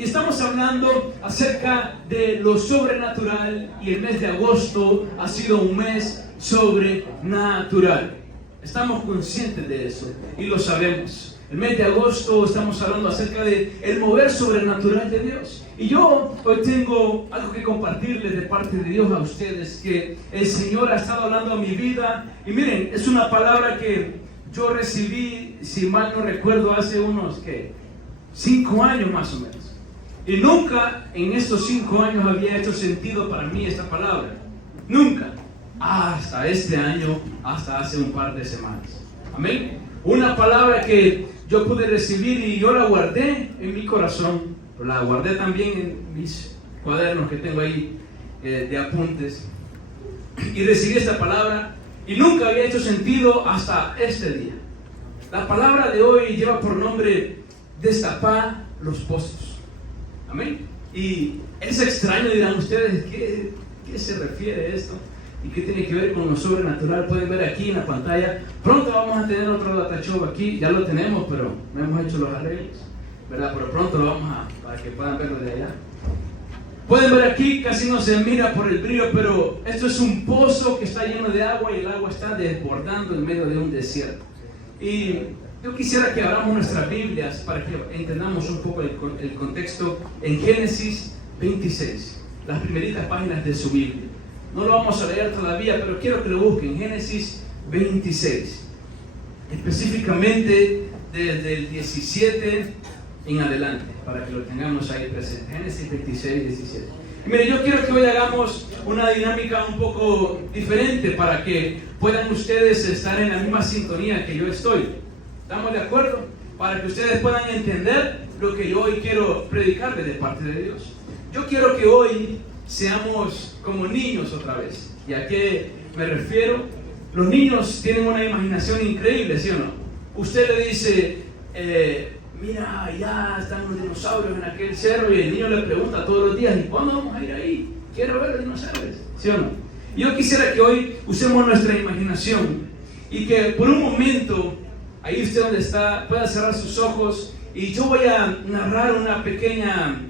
Y estamos hablando acerca de lo sobrenatural, y el mes de agosto ha sido un mes sobrenatural. Estamos conscientes de eso y lo sabemos. El mes de agosto estamos hablando acerca de el mover sobrenatural de Dios. Y yo hoy tengo algo que compartirles de parte de Dios a ustedes, que el Señor ha estado hablando a mi vida. Y miren, es una palabra que yo recibí, si mal no recuerdo, hace unos 5 años más o menos. Y nunca en estos 5 años había hecho sentido para mí esta palabra. Nunca. Hasta este año, hasta hace un par de semanas. Amén. Una palabra que yo pude recibir y yo la guardé en mi corazón. La guardé también en mis cuadernos que tengo ahí de apuntes. Y recibí esta palabra y nunca había hecho sentido hasta este día. La palabra de hoy lleva por nombre destapar los pozos. Amén. Y es extraño, dirán ustedes, ¿qué se refiere a esto? ¿Y qué tiene que ver con lo sobrenatural? Pueden ver aquí en la pantalla. Pronto vamos a tener otro data show aquí. Ya lo tenemos, pero no hemos hecho los arreglos, ¿verdad? Pero pronto lo vamos para que puedan verlo de allá. Pueden ver aquí, casi no se mira por el brillo, pero esto es un pozo que está lleno de agua y el agua está desbordando en medio de un desierto. Y yo quisiera que abramos nuestras Biblias para que entendamos un poco el contexto en Génesis 26, las primeritas páginas de su Biblia. No lo vamos a leer todavía, pero quiero que lo busquen. Génesis 26, específicamente desde el 17 en adelante, para que lo tengamos ahí presente. Génesis 26, 17. Y mire, yo quiero que hoy hagamos una dinámica un poco diferente para que puedan ustedes estar en la misma sintonía que yo estoy. ¿Estamos de acuerdo? Para que ustedes puedan entender lo que yo hoy quiero predicarles de parte de Dios. Yo quiero que hoy seamos como niños otra vez. ¿Y a qué me refiero? Los niños tienen una imaginación increíble, ¿sí o no? Usted le dice, mira, ya están los dinosaurios en aquel cerro, y el niño le pregunta todos los días, ¿y cuándo vamos a ir ahí? Quiero ver los dinosaurios, ¿sí o no? Yo quisiera que hoy usemos nuestra imaginación y que por un momento, ahí usted donde está, pueda cerrar sus ojos y yo voy a narrar una pequeña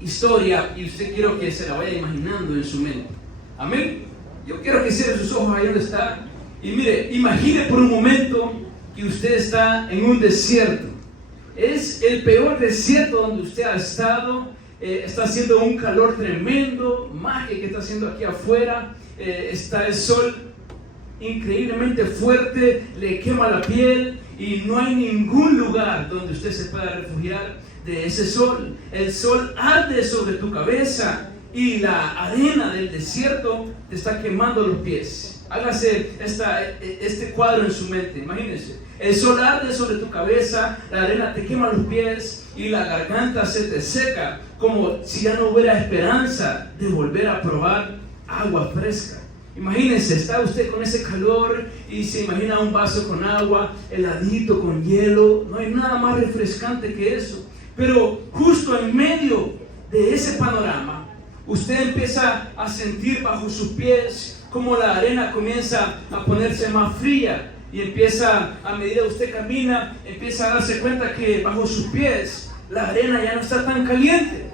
historia y usted quiero que se la vaya imaginando en su mente. Amén. Yo quiero que cierre sus ojos ahí donde está y mire, imagine por un momento que usted está en un desierto. Es el peor desierto donde usted ha estado. Está haciendo un calor tremendo, más que está haciendo aquí afuera. Está el sol increíblemente fuerte, le quema la piel y no hay ningún lugar donde usted se pueda refugiar de ese sol. El sol arde sobre tu cabeza y la arena del desierto te está quemando los pies. Hágase este cuadro en su mente, imagínense. El sol arde sobre tu cabeza, la arena te quema los pies y la garganta se te seca, como si ya no hubiera esperanza de volver a probar agua fresca. Imagínense, está usted con ese calor y se imagina un vaso con agua, heladito, con hielo. No hay nada más refrescante que eso. Pero justo en medio de ese panorama, usted empieza a sentir bajo sus pies como la arena comienza a ponerse más fría. Y empieza, a medida que usted camina, empieza a darse cuenta que bajo sus pies la arena ya no está tan caliente.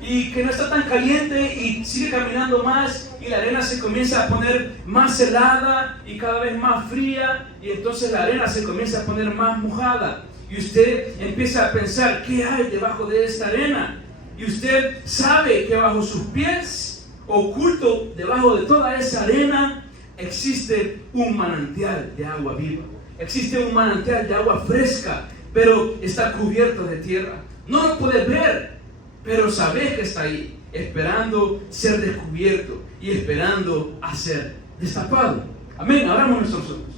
Y que no está tan caliente y sigue caminando más y la arena se comienza a poner más helada y cada vez más fría. Y entonces la arena se comienza a poner más mojada. Y usted empieza a pensar, ¿qué hay debajo de esta arena? Y usted sabe que bajo sus pies, oculto debajo de toda esa arena, existe un manantial de agua viva. Existe un manantial de agua fresca, pero está cubierto de tierra. No lo puedes ver, pero sabes que está ahí, esperando ser descubierto y esperando a ser destapado. Amén, abramos nuestros ojos.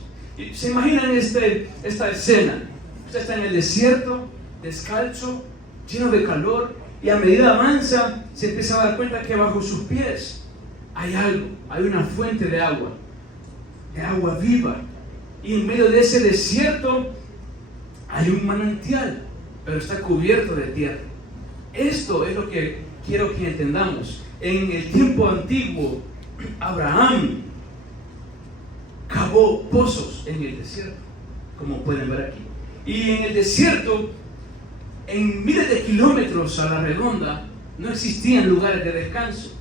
¿Se imaginan esta escena? Usted está en el desierto, descalzo, lleno de calor, y a medida avanza, se empieza a dar cuenta que bajo sus pies hay algo, hay una fuente de agua viva. Y en medio de ese desierto hay un manantial, pero está cubierto de tierra. Esto es lo que quiero que entendamos. En el tiempo antiguo, Abraham cavó pozos en el desierto, como pueden ver aquí. Y en el desierto en miles de kilómetros a la redonda no existían lugares de descanso.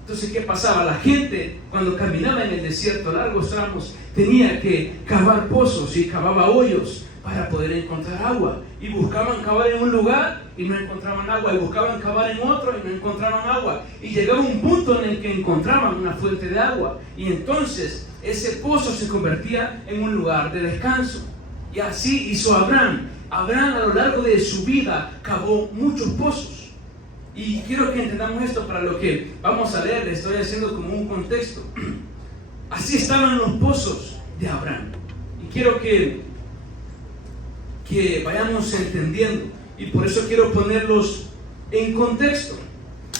Entonces, ¿qué pasaba? La gente, cuando caminaba en el desierto largos tramos, tenía que cavar pozos y cavaba hoyos para poder encontrar agua. Y buscaban cavar en un lugar y no encontraban agua. Y buscaban cavar en otro y no encontraban agua. Y llegaba un punto en el que encontraban una fuente de agua. Y entonces ese pozo se convertía en un lugar de descanso. Y así hizo Abraham. Abraham, a lo largo de su vida, cavó muchos pozos. Y quiero que entendamos esto para lo que vamos a leer. Le estoy haciendo como un contexto. Así estaban los pozos de Abraham. Y quiero que vayamos entendiendo. Y por eso quiero ponerlos en contexto.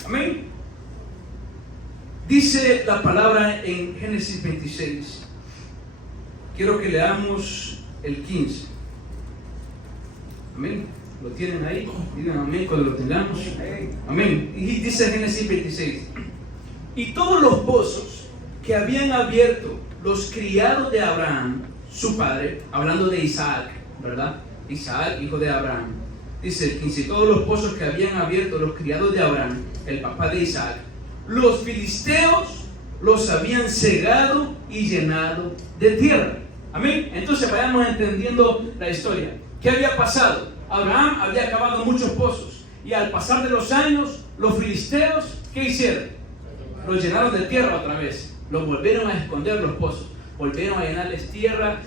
Amén. Dice la palabra en Génesis 26. Quiero que leamos el 15. Amén. ¿Lo tienen ahí? Digan amén cuando lo tengamos. Amén. Y dice Génesis 26. Y todos los pozos que habían abierto los criados de Abraham, su padre, hablando de Isaac, ¿verdad? Isaac, hijo de Abraham. Dice el 15, todos los pozos que habían abierto los criados de Abraham, el papá de Isaac, los filisteos los habían cegado y llenado de tierra. Amén. Entonces vayamos entendiendo la historia. ¿Qué había pasado? Abraham había cavado muchos pozos y al pasar de los años, los filisteos, ¿qué hicieron? Los llenaron de tierra otra vez. Los volvieron a esconder los pozos. Volvieron a llenarles tierra.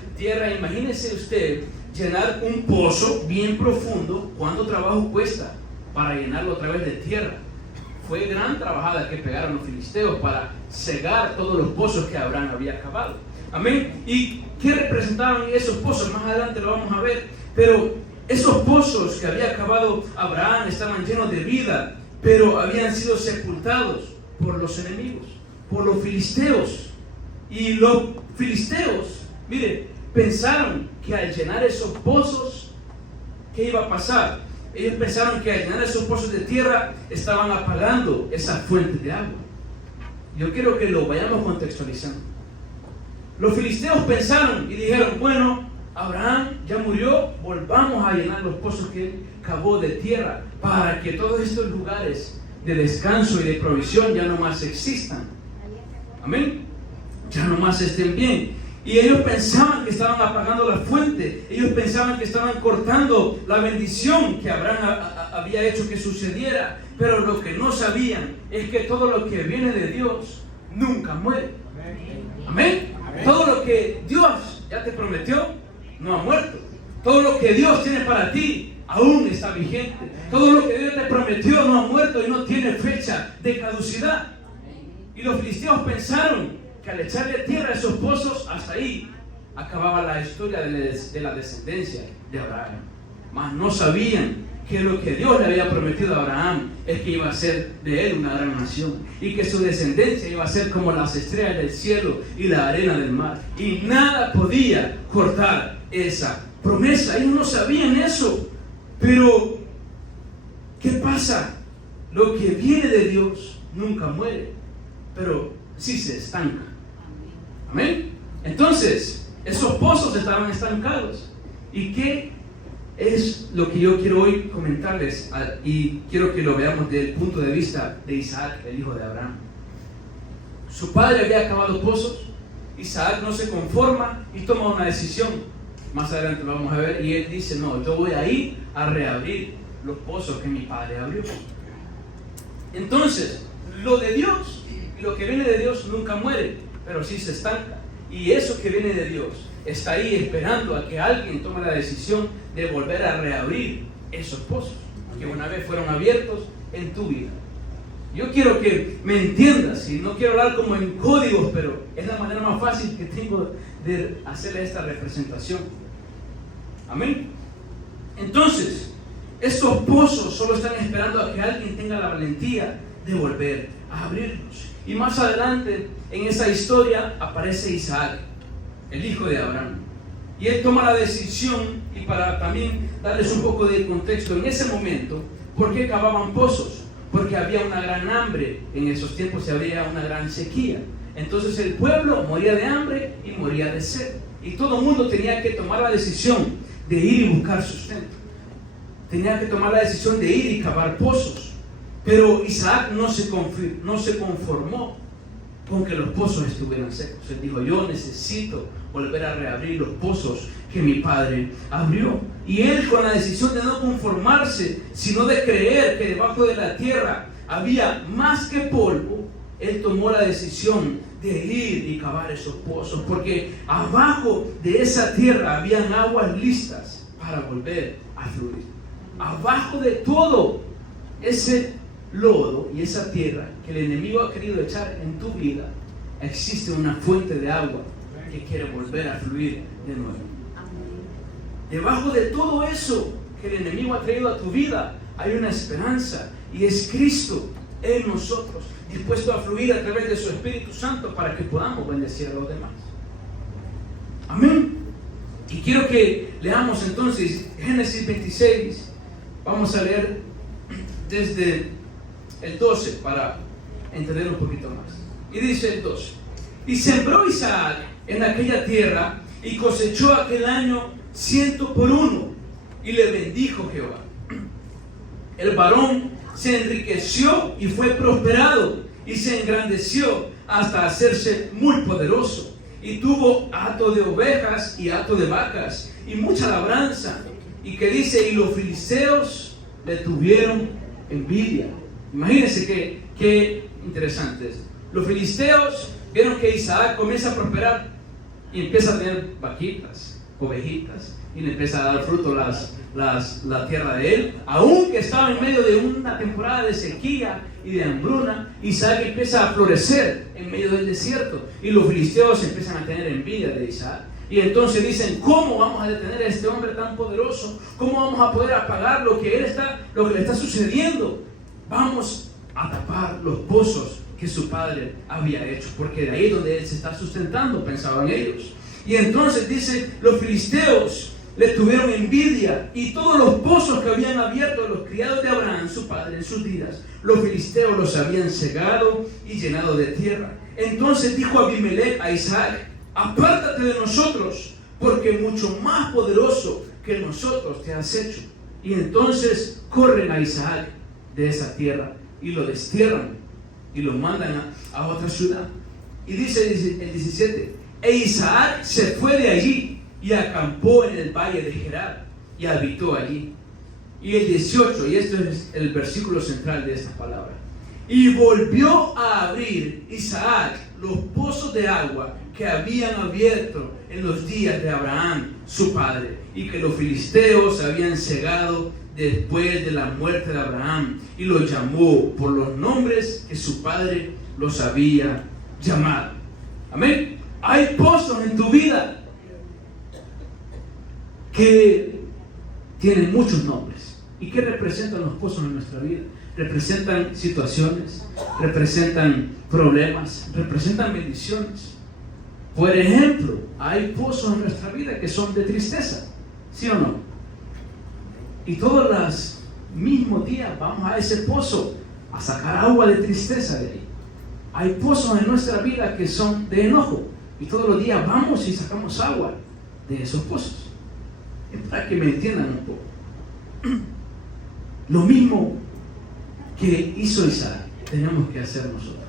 Imagínese usted llenar un pozo bien profundo. ¿Cuánto trabajo cuesta para llenarlo otra vez de tierra? Fue gran trabajada que pegaron los filisteos para cegar todos los pozos que Abraham había cavado. Amén. ¿Y qué representaban esos pozos? Más adelante lo vamos a ver. Pero esos pozos que había cavado Abraham estaban llenos de vida, pero habían sido sepultados por los enemigos, por los filisteos. Y los filisteos, miren, pensaron que al llenar esos pozos, ¿qué iba a pasar? Ellos pensaron que al llenar esos pozos de tierra estaban apagando esas fuentes de agua. Yo quiero que lo vayamos contextualizando. Los filisteos pensaron y dijeron, bueno, Abraham ya murió, volvamos a llenar los pozos que él cavó de tierra para que todos estos lugares de descanso y de provisión ya no más existan. Amén. Ya no más estén bien. Y ellos pensaban que estaban apagando la fuente. Ellos pensaban que estaban cortando la bendición que Abraham había hecho que sucediera. Pero lo que no sabían es que todo lo que viene de Dios nunca muere. Amén. Todo lo que Dios ya te prometió no ha muerto. Todo lo que Dios tiene para ti aún está vigente. Todo lo que Dios te prometió no ha muerto y no tiene fecha de caducidad. Y los filisteos pensaron que al echarle tierra a esos pozos, hasta ahí acababa la historia de la descendencia de Abraham. Mas no sabían que lo que Dios le había prometido a Abraham es que iba a ser de él una gran nación y que su descendencia iba a ser como las estrellas del cielo y la arena del mar, y nada podía cortar esa promesa. Ellos no sabían eso. Pero ¿qué pasa? Lo que viene de Dios nunca muere, pero sí se estanca. Amén. Entonces esos pozos estaban estancados. ¿Y qué es lo que yo quiero hoy comentarles? Y quiero que lo veamos desde el punto de vista de Isaac, el hijo de Abraham. Su padre había cavado pozos. Isaac no se conforma y toma una decisión. Más adelante lo vamos a ver. Y él dice, no, yo voy a ir a reabrir los pozos que mi padre abrió. Entonces, lo de Dios y lo que viene de Dios nunca muere, pero sí se estanca. Y eso que viene de Dios está ahí esperando a que alguien tome la decisión de volver a reabrir esos pozos que una vez fueron abiertos en tu vida. Yo quiero que me entiendas, y no quiero hablar como en códigos, pero es la manera más fácil que tengo de hacerle esta representación. Amén. Entonces, estos pozos solo están esperando a que alguien tenga la valentía de volver a abrirlos. Y más adelante en esa historia aparece Isaac, el hijo de Abraham. Y él toma la decisión, y para también darles un poco de contexto, en ese momento, ¿por qué cavaban pozos? Porque había una gran hambre, en esos tiempos había una gran sequía. Entonces el pueblo moría de hambre y moría de sed. Y todo el mundo tenía que tomar la decisión de ir y buscar sustento. tenía que tomar la decisión de ir y cavar pozos. Pero Isaac no se conformó con que los pozos estuvieran secos. Él dijo, yo necesito volver a reabrir los pozos que mi padre abrió. Y él, con la decisión de no conformarse, sino de creer que debajo de la tierra había más que polvo, él tomó la decisión de ir y cavar esos pozos, porque abajo de esa tierra habían aguas listas para volver a fluir. Abajo de todo ese lodo y esa tierra que el enemigo ha querido echar en tu vida, existe una fuente de agua que quiere volver a fluir de nuevo. Debajo de todo eso que el enemigo ha traído a tu vida, hay una esperanza, y es Cristo en nosotros, dispuesto a fluir a través de su Espíritu Santo para que podamos bendecir a los demás. Amén. Y quiero que leamos entonces Génesis 26. Vamos a leer desde el 12 para entender un poquito más. Y dice el 12: y sembró Isaac en aquella tierra y cosechó aquel año 100 por 1, y le bendijo Jehová. El varón se enriqueció y fue prosperado, y se engrandeció hasta hacerse muy poderoso, y tuvo hato de ovejas y hato de vacas y mucha labranza. Y que dice, y los filisteos le tuvieron envidia. Imagínense qué interesante es. Los filisteos vieron que Isaac comienza a prosperar y empieza a tener vaquitas, ovejitas, y le empieza a dar fruto la tierra de él. Aunque estaba en medio de una temporada de sequía y de hambruna, Isaac empieza a florecer en medio del desierto, y los filisteos empiezan a tener envidia de Isaac. Y entonces dicen, ¿cómo vamos a detener a este hombre tan poderoso? ¿Cómo vamos a poder apagar lo que le está sucediendo? Vamos a tapar los pozos que su padre había hecho, porque de ahí es donde él se está sustentando, pensaban ellos. Y entonces dice, los filisteos le tuvieron envidia, y todos los pozos que habían abierto los criados de Abraham, su padre, en sus días, los filisteos los habían cegado y llenado de tierra. Entonces dijo Abimelech a Isaac, apártate de nosotros, porque mucho más poderoso que nosotros te has hecho. Y entonces corren a Isaac de esa tierra y lo destierran y lo mandan a otra ciudad. Y dice el 17, e Isaac se fue de allí y acampó en el valle de Gerar y habitó allí. Y el 18, y esto es el versículo central de esta palabra, y volvió a abrir Isaac los pozos de agua que habían abierto en los días de Abraham, su padre, y que los filisteos habían cegado después de la muerte de Abraham, y los llamó por los nombres que su padre los había llamado. Amén. Hay pozos en tu vida que tienen muchos nombres. ¿Y qué representan los pozos en nuestra vida? Representan situaciones, representan problemas, representan bendiciones. Por ejemplo, hay pozos en nuestra vida que son de tristeza, ¿sí o no? Y todos los mismos días vamos a ese pozo a sacar agua de tristeza de ahí. Hay pozos en nuestra vida que son de enojo, y todos los días vamos y sacamos agua de esos pozos. Es para que me entiendan un poco. Lo mismo que hizo Isaac, tenemos que hacer nosotros.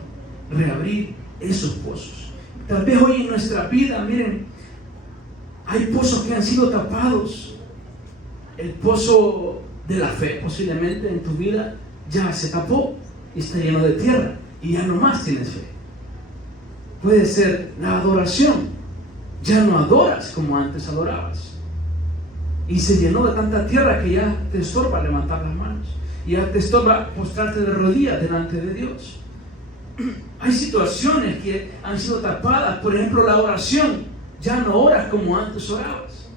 Reabrir esos pozos. Tal vez hoy en nuestra vida, miren, hay pozos que han sido tapados. El pozo de la fe, posiblemente en tu vida, ya se tapó y está lleno de tierra y ya no más tienes fe. Puede ser la adoración. Ya no adoras como antes adorabas. Y se llenó de tanta tierra que ya te estorba levantar las manos. Y ya te estorba postrarte de rodillas delante de Dios. Hay situaciones que han sido tapadas. Por ejemplo, la oración. Ya no oras como antes orabas.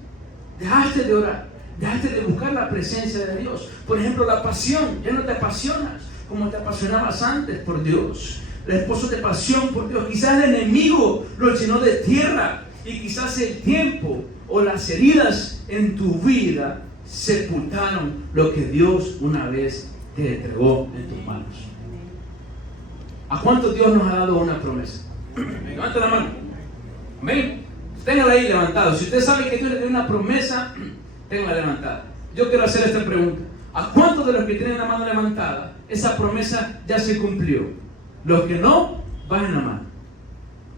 Dejaste de orar. Dejaste de buscar la presencia de Dios. Por ejemplo, la pasión. Ya no te apasionas como te apasionabas antes por Dios. El esposo de pasión por Dios. Quizás el enemigo lo llenó de tierra. Y quizás el tiempo o las heridas en tu vida sepultaron lo que Dios una vez te entregó en tus manos. ¿A cuántos Dios nos ha dado una promesa? Levanta la mano. Amén. Téngala ahí levantada. Si usted sabe que Dios le dio una promesa, téngala levantada. Yo quiero hacer esta pregunta. ¿A cuántos de los que tienen la mano levantada esa promesa ya se cumplió? Los que no, bajen la mano.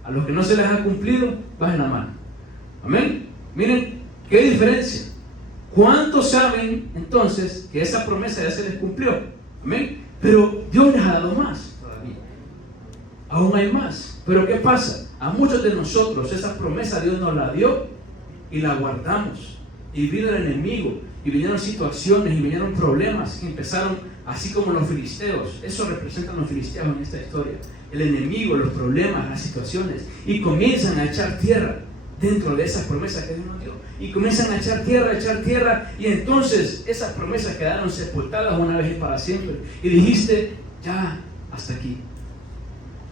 A los que no se les ha cumplido, bajen la mano. Amén. Miren, qué diferencia. ¿Cuántos saben entonces que esa promesa ya se les cumplió? Amén. Pero Dios les ha dado más todavía. Aún hay más. Pero ¿qué pasa? A muchos de nosotros esa promesa Dios nos la dio y la guardamos. Y vino el enemigo, y vinieron situaciones, y vinieron problemas que empezaron así como los filisteos. Eso representan los filisteos en esta historia. El enemigo, los problemas, las situaciones, y comienzan a echar tierra dentro de esas promesas que Dios nos dio. Y comienzan a echar tierra, y entonces esas promesas quedaron sepultadas una vez y para siempre. Y dijiste, ya, hasta aquí.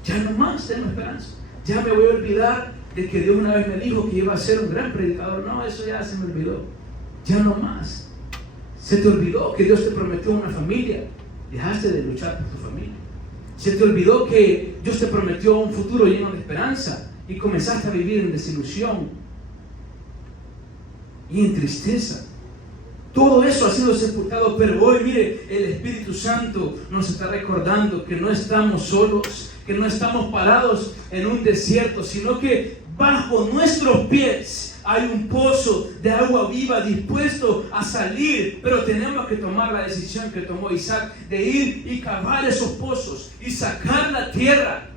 Ya no más tengo esperanza. Ya me voy a olvidar de que Dios una vez me dijo que iba a ser un gran predicador. No, eso ya se me olvidó. Ya no más. Se te olvidó que Dios te prometió una familia. Dejaste de luchar por tu familia. Se te olvidó que Dios te prometió un futuro lleno de esperanza y comenzaste a vivir en desilusión y en tristeza. Todo eso ha sido sepultado, pero hoy, mire, el Espíritu Santo nos está recordando que no estamos solos, que no estamos parados en un desierto, sino que bajo nuestros pies hay un pozo de agua viva dispuesto a salir, pero tenemos que tomar la decisión que tomó Isaac de ir y cavar esos pozos y sacar la tierra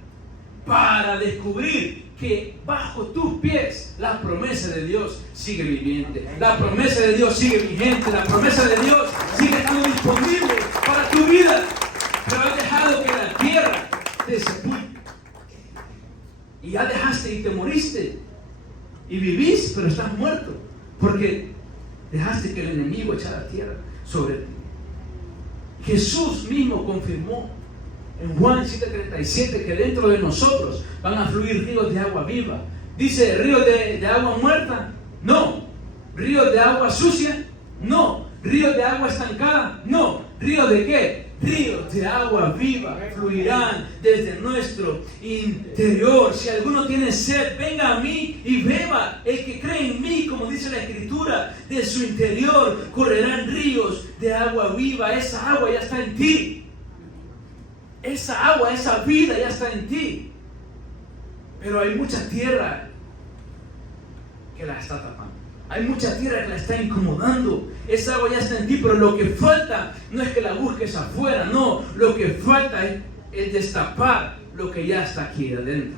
para descubrir que bajo tus pies la promesa de Dios sigue viviente, la promesa de Dios sigue vigente, la promesa de Dios sigue estando disponible para tu vida, pero has dejado que la tierra te sepulte y ya dejaste y te moriste y vivís, pero estás muerto porque dejaste que el enemigo echara tierra sobre ti. Jesús mismo confirmó en Juan 7:37 que dentro de nosotros van a fluir ríos de agua viva. Dice, ríos de agua muerta, no. Ríos de agua sucia, no. Ríos de agua estancada, no. ¿Ríos de qué? Ríos de agua viva fluirán desde nuestro interior. Si alguno tiene sed, venga a mí y beba. El que cree en mí, como dice la Escritura, de su interior correrán ríos de agua viva. Esa agua ya está en ti. Esa agua, esa vida ya está en ti. Pero hay mucha tierra que la está tapando. Hay mucha tierra que la está incomodando. Esa agua ya está en ti, pero lo que falta no es que la busques afuera, no. Lo que falta es destapar lo que ya está aquí adentro.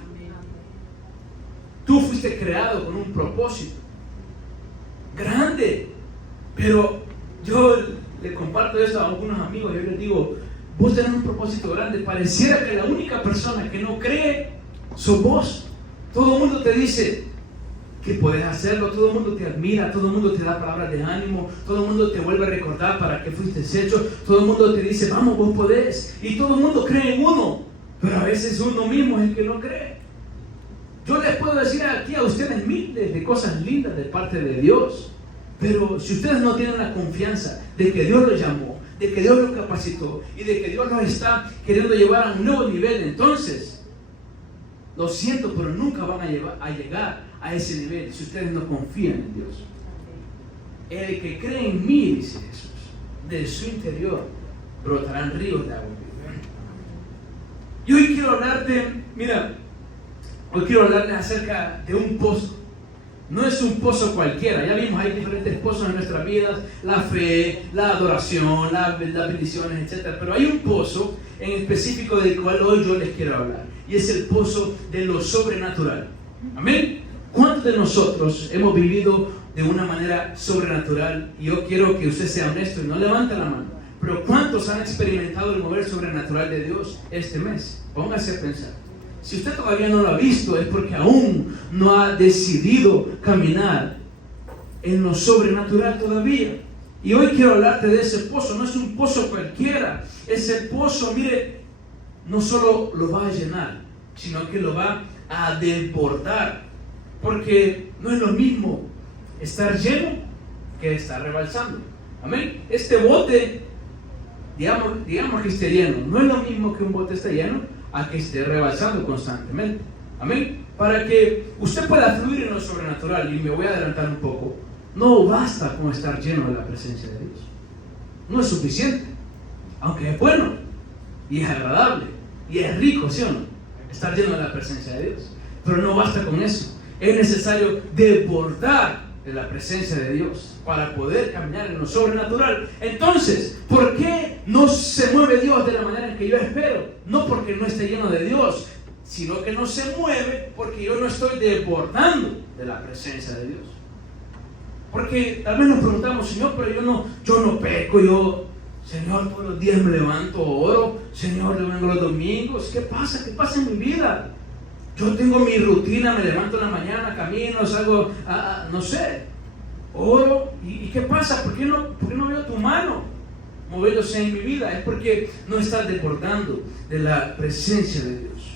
Tú fuiste creado con un propósito grande, pero yo le comparto eso a algunos amigos. Yo les digo, vos tenés un propósito grande. Pareciera que la única persona que no cree sos vos. Todo el mundo te dice que puedes hacerlo, todo el mundo te admira, todo el mundo te da palabras de ánimo, todo el mundo te vuelve a recordar para qué fuiste hecho, todo el mundo te dice, vamos, vos podés, y todo el mundo cree en uno, pero a veces uno mismo es el que no cree. Yo les puedo decir aquí a ustedes miles de cosas lindas de parte de Dios, pero si ustedes no tienen la confianza de que Dios los llamó, de que Dios los capacitó y de que Dios los está queriendo llevar a un nuevo nivel, entonces, lo siento, pero nunca van a llegar a ese nivel si ustedes no confían en Dios. El que cree en mí, dice Jesús, de su interior brotarán ríos de agua viva. Y hoy quiero hablarte, mira, hoy quiero hablarles acerca de un pozo. No es un pozo cualquiera. Ya vimos, hay diferentes pozos en nuestras vidas: la fe, la adoración, las bendiciones, etc. Pero hay un pozo en específico del cual hoy yo les quiero hablar, y es el pozo de lo sobrenatural. Amén. ¿Cuántos de nosotros hemos vivido de una manera sobrenatural? Y yo quiero que usted sea honesto y no levante la mano, pero ¿cuántos han experimentado el mover sobrenatural de Dios este mes? Póngase a pensar. Si usted todavía no lo ha visto, es porque aún no ha decidido caminar en lo sobrenatural todavía. Y hoy quiero hablarte de ese pozo. No es un pozo cualquiera. Ese pozo, mire, no solo lo va a llenar, sino que lo va a desbordar. Porque no es lo mismo estar lleno que estar rebalsando. Amén. Este bote, digamos que esté lleno, no es lo mismo que un bote esté lleno a que esté rebalsando constantemente. Amén. Para que usted pueda fluir en lo sobrenatural, y me voy a adelantar un poco, no basta con estar lleno de la presencia de Dios. no es suficiente, aunque es bueno y es agradable y es rico, ¿sí o no? Estar lleno de la presencia de Dios. Pero no basta con eso, es necesario desbordar de la presencia de Dios para poder caminar en lo sobrenatural. Entonces, ¿por qué no se mueve Dios de la manera en que yo espero? No porque no esté lleno de Dios, sino que no se mueve porque yo no estoy desbordando de la presencia de Dios. Porque tal vez nos preguntamos, Señor, pero yo no peco, Señor, todos los días me levanto, oro, Señor, yo vengo los domingos. ¿Qué pasa? ¿Qué pasa en mi vida? Yo tengo mi rutina, me levanto en la mañana, camino, salgo, no sé, oro. ¿Y qué pasa? ¿Por qué no veo tu mano moviéndose en mi vida? Es porque no estás desbordando de la presencia de Dios.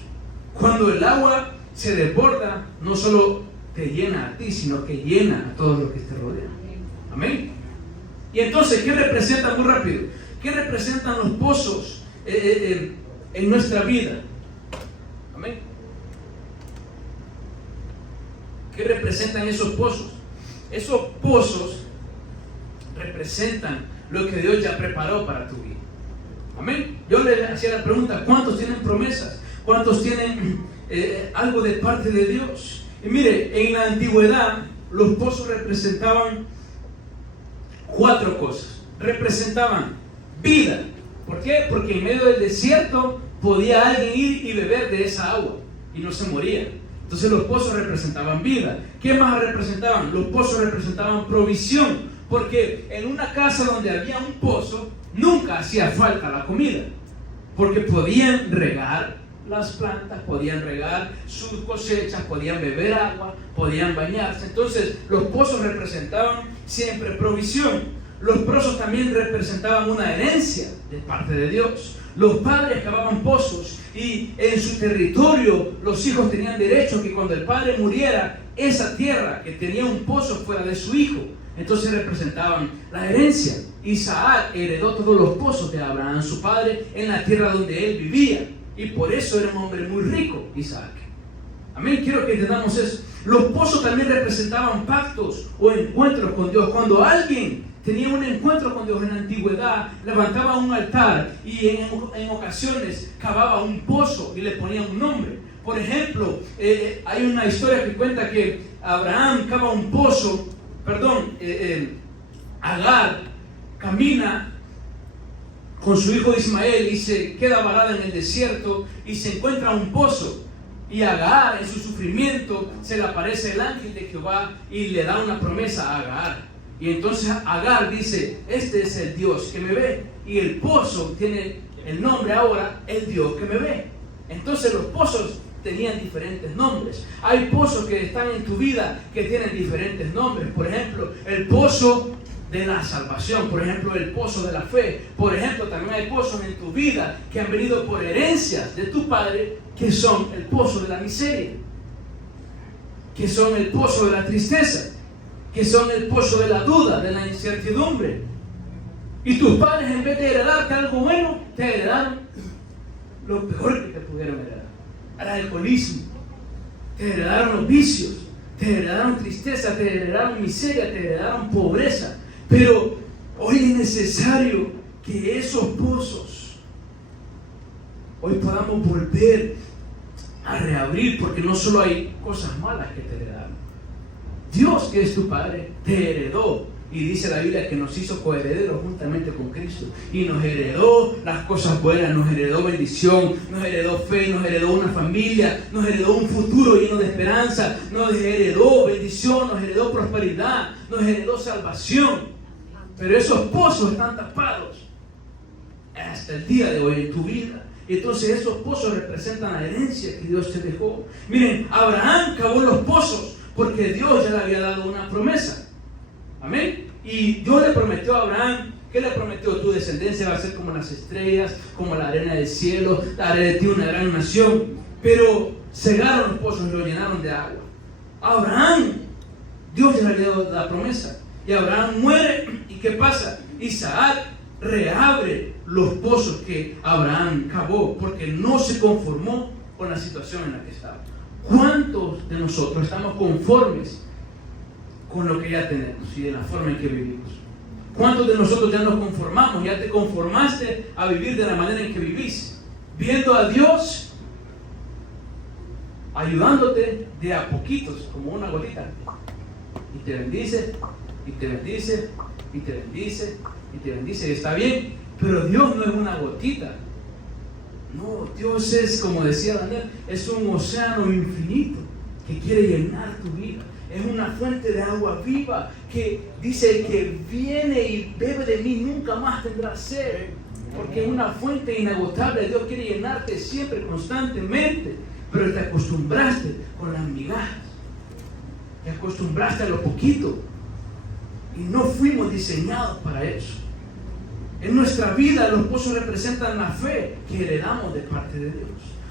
Cuando el agua se desborda, no solo te llena a ti, sino que llena a todos los que te rodean. Amén. Y entonces, ¿qué representa? Muy rápido, ¿qué representan los pozos en nuestra vida? Amén. ¿Qué representan esos pozos? Esos pozos representan lo que Dios ya preparó para tu vida. Amén. Yo le hacía la pregunta, ¿cuántos tienen promesas? ¿Cuántos tienen algo de parte de Dios? Y mire, en la antigüedad los pozos representaban 4 cosas. Representaban vida. ¿Por qué? Porque en medio del desierto podía alguien ir y beber de esa agua y no se moría. Entonces los pozos representaban vida. ¿Qué más representaban? Los pozos representaban provisión, porque en una casa donde había un pozo nunca hacía falta la comida, porque podían regar las plantas, podían regar sus cosechas, podían beber agua, podían bañarse. Entonces los pozos representaban siempre provisión. Los pozos también representaban una herencia de parte de Dios. Los padres cavaban pozos y en su territorio los hijos tenían derecho a que cuando el padre muriera, esa tierra que tenía un pozo fuera de su hijo. Entonces representaban la herencia. Isaac heredó todos los pozos de Abraham, su padre, en la tierra donde él vivía. Y por eso era un hombre muy rico, Isaac. Amén, quiero que entendamos eso. Los pozos también representaban pactos o encuentros con Dios. Cuando alguien tenía un encuentro con Dios en la antigüedad, levantaba un altar y en ocasiones cavaba un pozo y le ponía un nombre. Por ejemplo, hay una historia que cuenta que Abraham cava un pozo, Agar camina con su hijo Ismael y se queda varada en el desierto y se encuentra un pozo. Y Agar, en su sufrimiento, se le aparece el ángel de Jehová y le da una promesa a Agar. Y entonces Agar dice, este es el Dios que me ve. Y el pozo tiene el nombre ahora, el Dios que me ve. Entonces los pozos tenían diferentes nombres. Hay pozos que están en tu vida que tienen diferentes nombres. Por ejemplo, el pozo de la salvación, por ejemplo, el pozo de la fe. Por ejemplo, también hay pozos en tu vida que han venido por herencias de tu padre, que son el pozo de la miseria, que son el pozo de la tristeza, que son el pozo de la duda, de la incertidumbre. Y tus padres, en vez de heredarte algo bueno, te heredaron lo peor que te pudieron heredar: el alcoholismo, te heredaron los vicios, te heredaron tristeza, te heredaron miseria, te heredaron pobreza. Pero hoy es necesario que esos pozos hoy podamos volver a reabrir, porque no solo hay cosas malas que te heredaron. Dios, que es tu Padre, te heredó, y dice la Biblia que nos hizo coherederos juntamente con Cristo, y nos heredó las cosas buenas, nos heredó bendición, nos heredó fe, nos heredó una familia, nos heredó un futuro lleno de esperanza, nos heredó bendición, nos heredó prosperidad, nos heredó salvación. Pero esos pozos están tapados hasta el día de hoy en tu vida. Entonces esos pozos representan la herencia que Dios te dejó. Miren, Abraham cavó los pozos porque Dios ya le había dado una promesa. Amén. Y Dios le prometió a Abraham, ¿qué le prometió? Tu descendencia va a ser como las estrellas, como la arena del cielo, haré de ti una gran nación. Pero cegaron los pozos y los llenaron de agua. Abraham, Dios ya le había dado la promesa. Y Abraham muere. ¿Y qué pasa? Isaac reabre los pozos que Abraham cavó, porque no se conformó con la situación en la que estaba. ¿Cuántos de nosotros estamos conformes con lo que ya tenemos y de la forma en que vivimos? ¿Cuántos de nosotros ya nos conformamos? Ya te conformaste a vivir de la manera en que vivís, viendo a Dios ayudándote de a poquitos, como una gotita, y te bendice, y te bendice, y te bendice, y te bendice, y está bien, pero Dios no es una gotita. No, Dios es, como decía Daniel, es un océano infinito que quiere llenar tu vida. Es una fuente de agua viva que dice que viene y bebe de mí, nunca más tendrá sed. Porque es una fuente inagotable. Dios quiere llenarte siempre, constantemente. Pero te acostumbraste con las migajas. Te acostumbraste a lo poquito. Y no fuimos diseñados para eso. En nuestra vida los pozos representan la fe que heredamos de parte de Dios.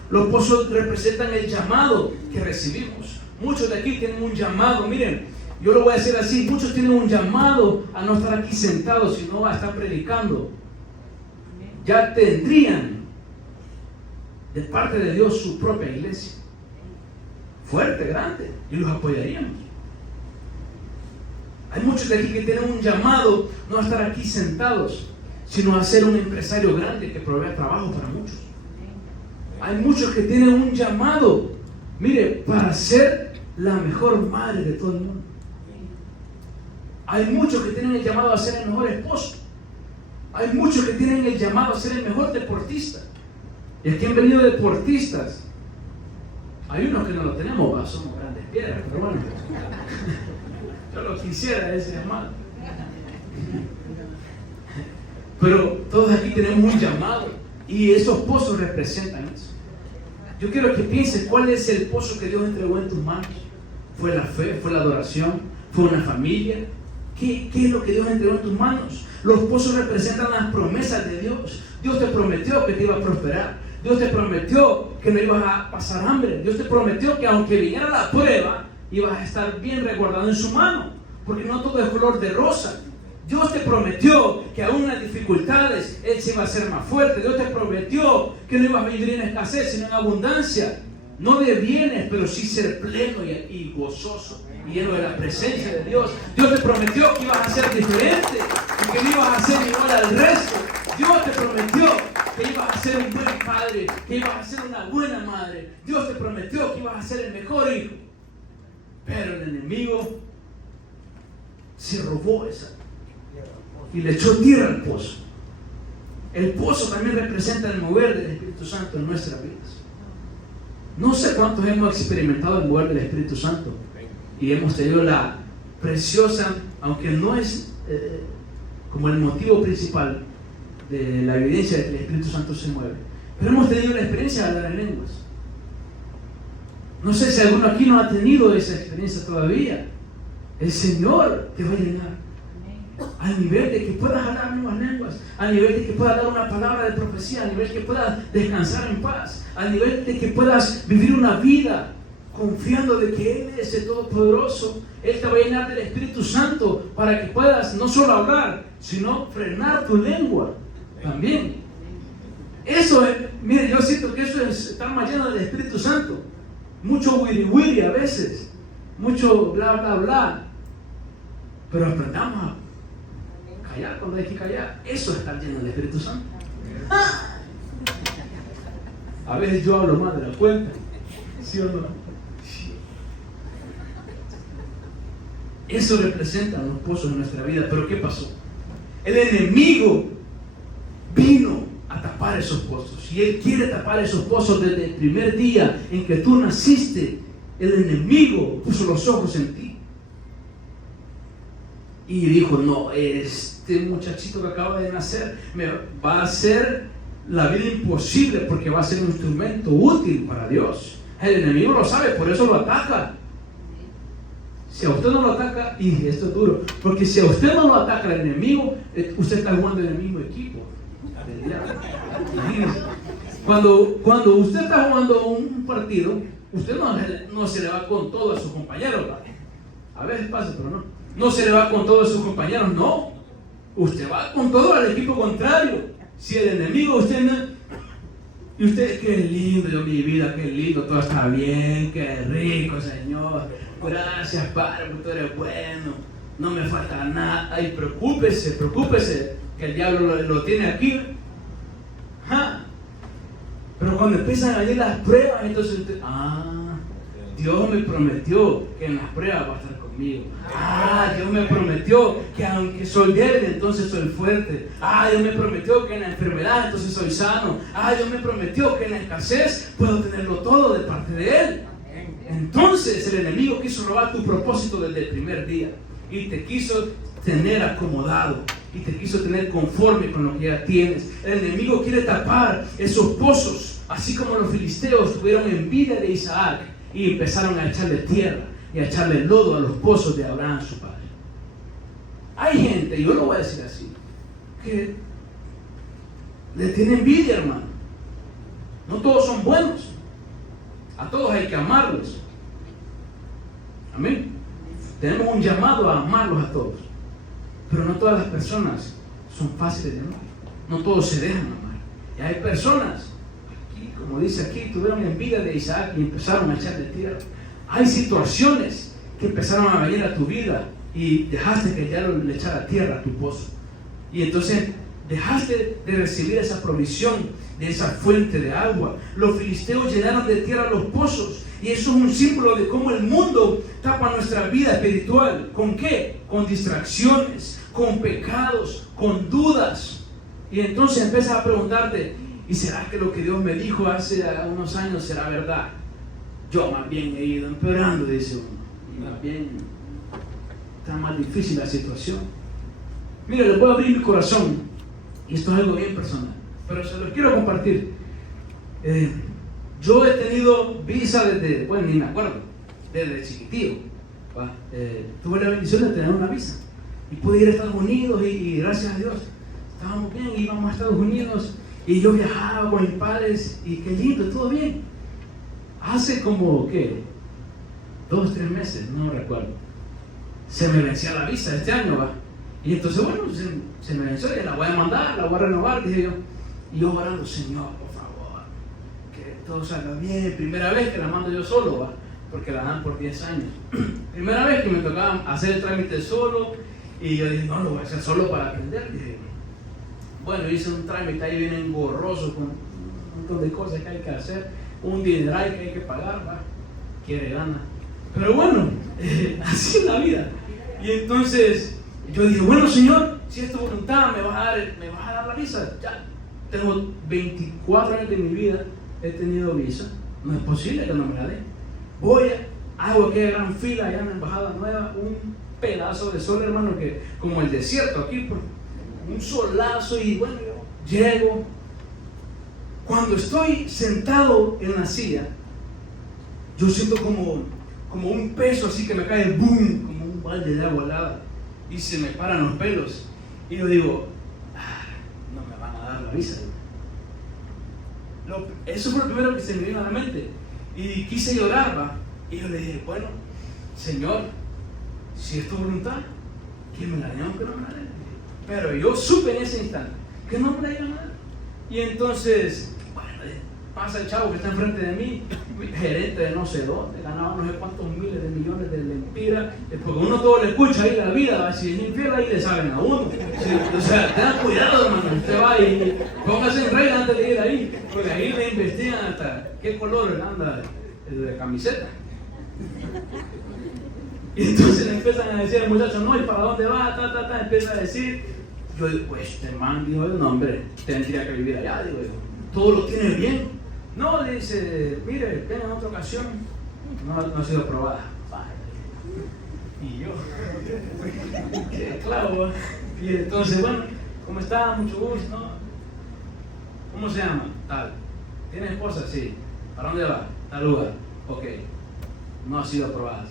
Los pozos representan el llamado que recibimos. Muchos de aquí tienen un llamado. Miren, yo lo voy a decir así. Muchos tienen un llamado a no estar aquí sentados, sino a estar predicando. Ya tendrían de parte de Dios su propia iglesia. Fuerte, grande. Y los apoyaríamos. Hay muchos de aquí que tienen un llamado no a estar aquí sentados, sino a ser un empresario grande que provea trabajo para muchos. Hay muchos que tienen un llamado, mire, para ser la mejor madre de todo el mundo. Hay muchos que tienen el llamado a ser el mejor esposo. Hay muchos que tienen el llamado a ser el mejor deportista. Y aquí han venido deportistas. Hay unos que no lo tenemos, somos grandes piedras, pero bueno. Yo lo quisiera ese llamado. Pero todos aquí tenemos un llamado y esos pozos representan eso. Yo quiero que pienses cuál es el pozo que Dios entregó en tus manos. ¿Fue la fe? ¿Fue la adoración? ¿Fue una familia? ¿Qué es lo que Dios entregó en tus manos? Los pozos representan las promesas de Dios. Dios te prometió que te iba a prosperar. Dios te prometió que no ibas a pasar hambre. Dios te prometió que aunque viniera la prueba, ibas a estar bien resguardado en su mano. Porque no todo es color de rosa. Dios te prometió que aún en las dificultades Él se iba a hacer más fuerte. Dios te prometió que no ibas a vivir en escasez, sino en abundancia. No de bienes, pero sí ser pleno y gozoso y lleno de la presencia de Dios. Dios te prometió que ibas a ser diferente y que no ibas a ser igual al resto. Dios te prometió que ibas a ser un buen padre, que ibas a ser una buena madre. Dios te prometió que ibas a ser el mejor hijo. Pero el enemigo se robó esa y le echó tierra al pozo. El pozo también representa el mover del Espíritu Santo en nuestras vidas. No sé cuántos hemos experimentado el mover del Espíritu Santo y hemos tenido la preciosa, aunque no es como el motivo principal de la evidencia de que el Espíritu Santo se mueve, pero hemos tenido la experiencia de hablar en lenguas. No sé si alguno aquí no ha tenido esa experiencia todavía. El Señor te va a llenar al nivel de que puedas hablar nuevas lenguas, al nivel de que puedas dar una palabra de profecía, al nivel de que puedas descansar en paz, al nivel de que puedas vivir una vida confiando de que Él es el Todopoderoso. Él te va a llenar del Espíritu Santo para que puedas no solo hablar, sino frenar tu lengua también. Eso es, mire, yo siento que eso es estar más lleno del Espíritu Santo. Mucho wiri wiri a veces, mucho bla bla bla, pero aprendamos a callar cuando hay que callar. Eso es estar lleno del Espíritu Santo. A veces yo hablo más de la cuenta, ¿sí o no? Eso representa los pozos de nuestra vida. Pero ¿qué pasó? El enemigo vino a tapar esos pozos, y él quiere tapar esos pozos desde el primer día en que tú naciste. El enemigo puso los ojos en ti y dijo: no, este muchachito que acaba de nacer me va a hacer la vida imposible, porque va a ser un instrumento útil para Dios. El enemigo lo sabe, por eso lo ataca. Si a usted no lo ataca, y esto es duro, porque si a usted no lo ataca el enemigo, usted está jugando en el mismo equipo del diablo. Cuando usted está jugando un partido, usted no se le va con todo a sus compañeros. A veces pasa, pero no. No se le va con todos sus compañeros, no. Usted va con todo al equipo contrario. Si el enemigo, usted no... Y usted, qué lindo, yo mi vida, qué lindo, todo está bien, qué rico, Señor. Gracias, Padre, porque tú eres bueno. no me falta nada. Ay, preocúpese, que el diablo lo tiene aquí. ¿Ah? Pero cuando empiezan a venir las pruebas, entonces usted, Dios me prometió que en las pruebas va a estar conmigo. Dios me prometió que aunque soy débil, entonces soy fuerte. Dios me prometió que en la enfermedad, entonces soy sano. Dios me prometió que en la escasez puedo tenerlo todo de parte de Él. Entonces el enemigo quiso robar tu propósito desde el primer día y te quiso tener acomodado y te quiso tener conforme con lo que ya tienes. El enemigo quiere tapar esos pozos, así como los filisteos tuvieron envidia de Isaac y empezaron a echarle tierra y a echarle lodo a los pozos de Abraham, su padre. Hay gente, yo lo voy a decir así, que le tiene envidia, hermano. No todos son buenos. A todos hay que amarlos. Amén. Tenemos un llamado a amarlos a todos. Pero no todas las personas son fáciles de amar. No todos se dejan amar. Y hay personas, aquí, como dice aquí, tuvieron envidia de Isaac y empezaron a echarle tierra. Hay situaciones que empezaron a venir a tu vida y dejaste que el diablo le echara tierra a tu pozo. Y entonces dejaste de recibir esa provisión de esa fuente de agua. Los filisteos llenaron de tierra los pozos. Y eso es un símbolo de cómo el mundo tapa nuestra vida espiritual. ¿Con qué? Con distracciones, con pecados, con dudas. Y entonces empiezas a preguntarte, ¿y será que lo que Dios me dijo hace unos años será verdad? Yo más bien he ido empeorando, dice uno. Y más bien está más difícil la situación. Mire, les voy a abrir mi corazón. Y esto es algo bien personal, pero se los quiero compartir. Yo he tenido visa desde, bueno, ni me acuerdo, desde chiquitillo. Tuve la bendición de tener una visa y pude ir a Estados Unidos y gracias a Dios estábamos bien, íbamos a Estados Unidos y yo viajaba con mis padres y qué lindo, todo bien. Hace como, ¿qué? 2 o 3 meses, no recuerdo, se me vencía la visa este año, ¿va? Y entonces, bueno, se me venció y la voy a mandar, la voy a renovar, dije yo. Y yo orando, Señor, por favor, que todo salga bien. Primera vez que la mando yo solo, ¿va? Porque la dan por 10 años. Primera vez que me tocaba hacer el trámite solo. Y yo dije, no, lo voy a hacer solo para aprender. Dije, bueno, hice un trámite ahí bien engorroso con un montón de cosas que hay que hacer. Un dineral que hay que pagar, ¿va? Quiere gana. Pero bueno, así es la vida. Y entonces yo dije, bueno, Señor, si es tu voluntad, me vas a dar la visa. Ya tengo 24 años de mi vida, he tenido visa. No es posible que no me la den. Hago aquella gran fila allá en la embajada nueva, un pedazo de sol, hermano, que como el desierto aquí, pues, un solazo, y bueno, yo llego. Cuando estoy sentado en la silla, yo siento como un peso así que me cae, boom, como un balde de agua helada. Y se me paran los pelos. Y yo digo, no me van a dar la visa. Eso fue lo primero que se me vino a la mente. Y quise llorar, ¿va? Y yo le dije, bueno, Señor, si es tu voluntad, que me la den o que no me la den. Pero yo supe en ese instante que no me la iban a dar. Y entonces, bueno, pasa el chavo que está enfrente de mí, gerente de no sé dónde, ganaba no sé cuántos miles de millones de lempiras, porque uno todo le escucha ahí la vida, si es infiel ahí le saben a uno. Sí, o sea, tengan cuidado, hermano, usted va y póngase en regla antes de ir ahí, porque ahí le investigan hasta qué color anda de camiseta. Y entonces le empiezan a decir al muchacho, no, ¿y para dónde va? Empieza a decir, yo digo, pues este man, dijo, no hombre, tendría que vivir allá, digo yo, todo lo tiene bien. No, le dice, mire, venga en otra ocasión, no ha sido aprobada. Y yo, qué clavo. Y entonces, bueno, ¿cómo está? Mucho gusto, ¿no? ¿Cómo se llama? Tal. ¿Tiene esposa? Sí. ¿Para dónde va? Tal lugar. Ok. No ha sido aprobada.